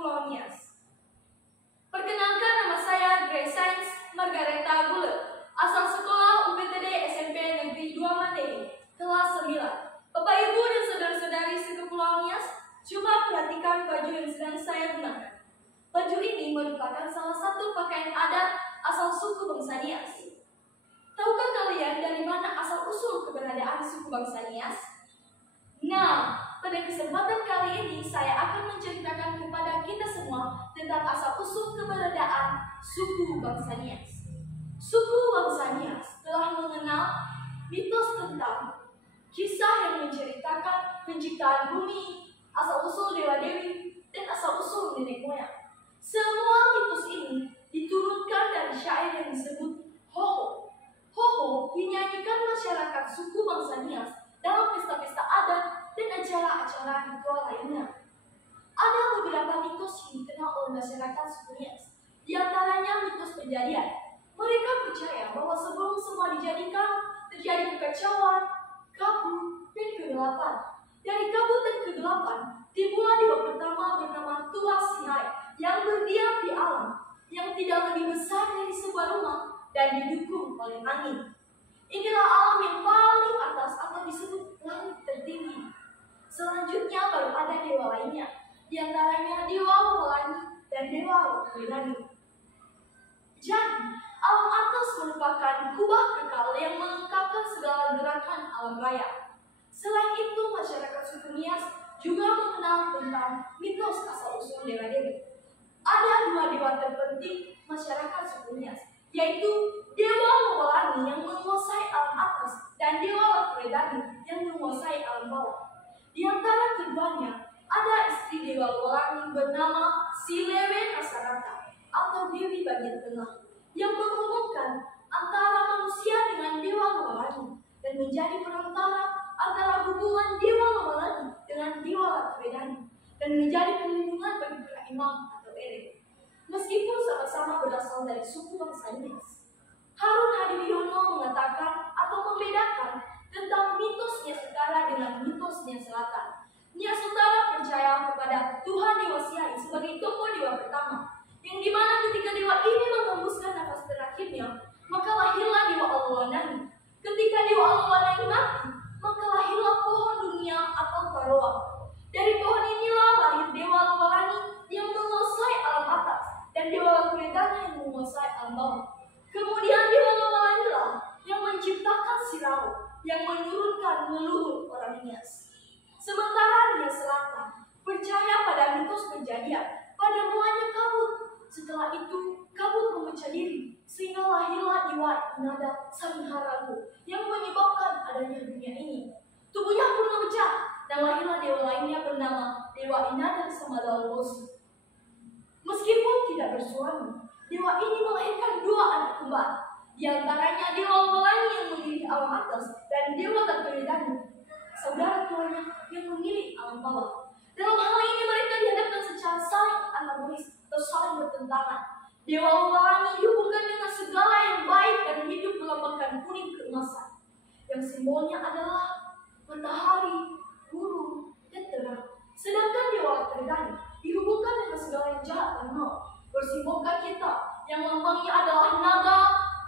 Kepulauan Nias. Perkenalkan, nama saya Grace Sains Margareta Bulet, asal sekolah UPTD SMP Negeri 2 Mandiri, kelas 9. Bapak, Ibu, dan saudara-saudari se-Kepulauan Nias, coba perhatikan baju yang sedang saya gunakan. Baju ini merupakan salah satu pakaian adat asal suku bangsa Nias. Tahukah kalian dari mana asal-usul keberadaan suku bangsa Nias? Nah, pada kesempatan kali ini saya akan menceritakan kepada kita semua tentang asal-usul keberadaan suku bangsa Nias. Suku bangsa Nias telah mengenal mitos tentang kisah yang menceritakan penciptaan bumi, asal-usul dewa-dewi, dan asal-usul nenek moyang. Semua mitos ini diturunkan dari syair yang disebut Hoho. Hoho dinyanyikan masyarakat suku bangsa Nias dalam pesta-pesta adat dan acara-acara ritual lainnya. Ada beberapa mitos yang dikenal oleh masyarakat suku Nias. Di antaranya mitos kejadian. Mereka percaya bahwa sebelum semua dijadikan, terjadi kekacauan, kabut, dan kegelapan. Dari kabut dan kegelapan, timbullah dewa pertama bernama Tua Sihai yang berdiam di alam, yang tidak lebih besar dari sebuah rumah dan didukung oleh angin. Inilah alam yang paling atas atau disebut langit tertinggi. Selanjutnya baru ada dewa lainnya, di antaranya Dewa Pelangi dan Dewa Wedani. Jadi, alam atas merupakan kubah kekal yang melengkapkan segala gerakan alam raya. Selain itu, masyarakat suku Nias juga mengenal tentang mitos asal-usul dewa-dewi. Ada dua dewa terpenting masyarakat suku Nias, yaitu Dewa Pelangi yang menguasai alam atas dan Dewa Wedani yang menguasai alam bawah. Di antara keduanya, ada istri Dewa Pelangi bernama Silewe Nasarata atau Dewi Bagian Tengah, yang menghubungkan antara manusia dengan Dewa Pelangi dan menjadi perantara antara hubungan Dewa Pelangi dengan Dewa Wedani dan menjadi perlindungan bagi para imam atau erik. Meskipun sama-sama berasal dari suku bangsa Nias, Harun Hadiwiono mengatakan atau membedakan tentang mitos Nias Utara dengan mitos Nias Selatan. Nias Utara percaya kepada Tuhan Dewa Siai sebagai tokoh dewa pertama, yang dimana ketika dewa ini menghembuskan nafas terakhirnya, maka lahirlah Dewa Alwanani. Ketika Dewa Alwanani mati, maka lahirlah pohon dunia atau Karoa. Dari pohon inilah lahir Dewa Alwanani yang menguasai alam atas dan Dewa Wedani yang menguasai alam bawah. Kemudian Dewa Alwanani lah yang menciptakan Sirau, yang menurunkan leluhur orang Nias. Sementara Nias Selatan percaya pada mitos kejadian, pada mulanya kabut. Setelah itu, kabut memecah diri, sehingga lahirlah Dewa Inada Samiharahu yang menyebabkan adanya dunia ini. Tubuhnya pun memecah, dan lahirlah dewa lainnya bernama Dewa Inada Samadalwosu. Meskipun tidak bersuami, dewa ini melahirkan dua anak kembar. Di antaranya Dewa Pelangi yang memilih alam atas dan Dewa Wedani, saudara tuanya yang memilih alam bawah. Dalam hal ini mereka dihadapkan secara saling antagonis atau saling bertentangan. Dewa Pelangi dihubungkan dengan segala yang baik dan hidup melambangkan kuning keemasan, yang simbolnya adalah matahari, burung, dan terang. Sedangkan Dewa Wedani dihubungkan dengan segala yang jahat dan maut, bersimbolkan kita, yang lambangnya adalah naga,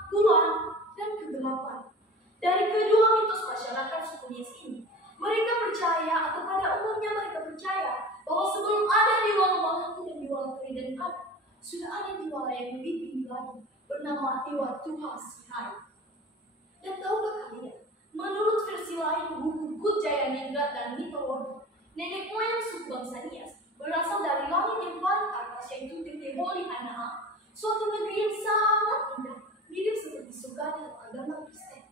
bulan, dan kegelapan. Dari kedua mitos masyarakat suku Nias ini, mereka percaya, atau pada umumnya mereka percaya, bahwa sebelum ada Dewa Pelangi dan Dewa Wedani sudah ada dewa yang lebih tinggi lagi, bernama Dewa Tua Sihai. Dan tahukah kalian, menurut versi lain buku Gut Jayaningrat dan mitologi, nenek moyang suku bangsa Nias berasal dari langit yang paling atas, yaitu Teteholi Anaa, suatu negeri yang sangat indah, mirip seperti surga dalam agama Kristen.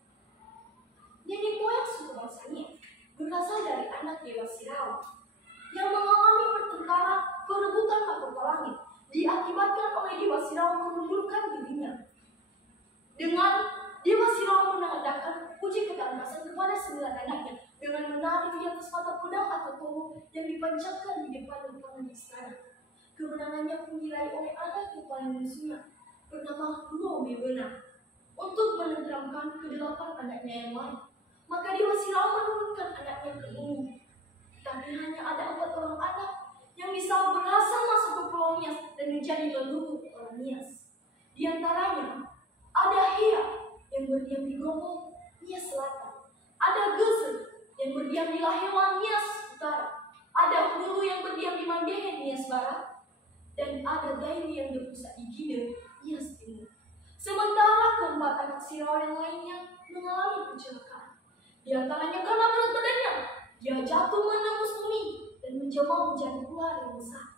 Nenek moyang suku bangsa Nias berasal dari anak Dewa Sirau yang mengalami pertengkaran perebutan mahkota langit, diakibatkan oleh Dewa Sirau mengundurkan dirinya. Dengan Dewa Sirau mengadakan uji ketangkasan kepada 9 anaknya dengan menarik di atas mata pedang atau tombol yang dipancapkan di depan lapangan istana. Kemenangannya pun diraih oleh anak yang paling musuhnya, bernama Luo Mewena, untuk menenteramkan ke-8 anaknya yang lain. Maka Dewa Sirau menurunkan anaknya ke bumi. Tapi hanya ada 4 orang anak yang bisa berhasil masuk ke Nias dan menjadi leluhur orang Nias. Di antaranya ada Hea yang berdiam di Gombong, Nias Selatan. Ada Geze yang berdiam di Lahewan, Nias Utara. Ada Hulu yang berdiam di Mandehe, Nias Barat. Dan ada Dairi yang berpusat di Gide, Nias Timur. Sementara keempat anak Sirau yang lainnya mengalami kecelakaan. Di antaranya karena berat badannya, dia jatuh menembus bumi dan menjelma menjadi ular yang besar.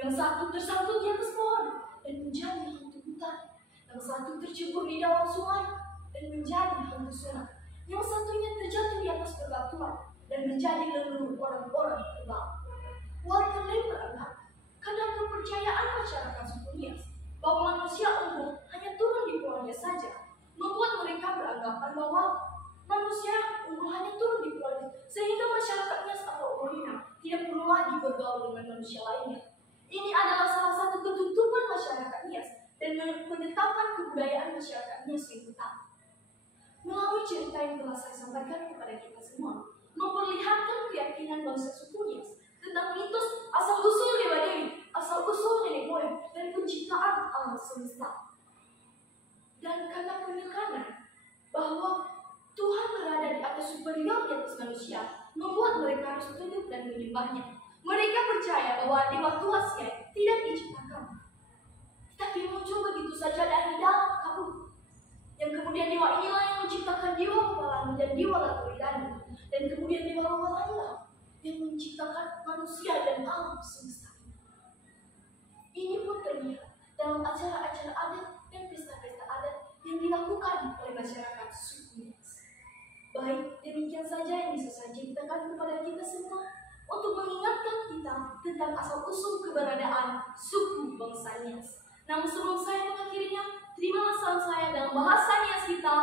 Yang satu tersangkut di atas pohon dan menjadi hantu hutan. Yang satu tercebur di dalam sungai dan menjadi hantu sungai. Yang satunya terjatuh di atas bebatuan dan menjadi leluhur orang-orang kebal. Walter Lee beranggap karena kepercayaan masyarakat suku Nias bahwa manusia unggul hanya turun di pulau Nias saja, membuat mereka beranggapan bahwa manusia unggul hanya turun di pulau Nias, sehingga masyarakat Nias atau Orina tidak perlu lagi bergaul dengan manusia lainnya. Ini adalah salah satu ketutupan masyarakat Nias dan menetapkan kebudayaan masyarakat Nias yang tetap. Melalui cerita yang telah saya sampaikan kepada kita semua, memperlihatkan keyakinan bangsa suku Nias tentang mitos asal-usul Dewa Dewi, asal-usul nenek moyang, dan penciptaan alam semesta. Dan karena penekanan bahwa Tuhan berada di atas superior di atas manusia, membuat mereka harus tunduk dan menyembahnya. Mereka percaya bahwa Dewa Tuasnya tidak diciptakan, tapi muncul begitu saja dari dalam kabut. Yang kemudian dewa inilah yang menciptakan dewa pelangi dan dewa Laturidani, dan kemudian dewa lainlah yang menciptakan manusia dan alam semesta ini. Ini pun terlihat dalam acara-acara adat dan pesta-pesta adat yang dilakukan oleh masyarakat suku Nias. Baik, demikian saja yang bisa saya ceritakan kepada kita semua untuk mengingatkan kita tentang asal-usul keberadaan suku bangsa Nias. Namun sebelum saya mengakhirinya, terimalah salam saya dalam bahasa Nias kita,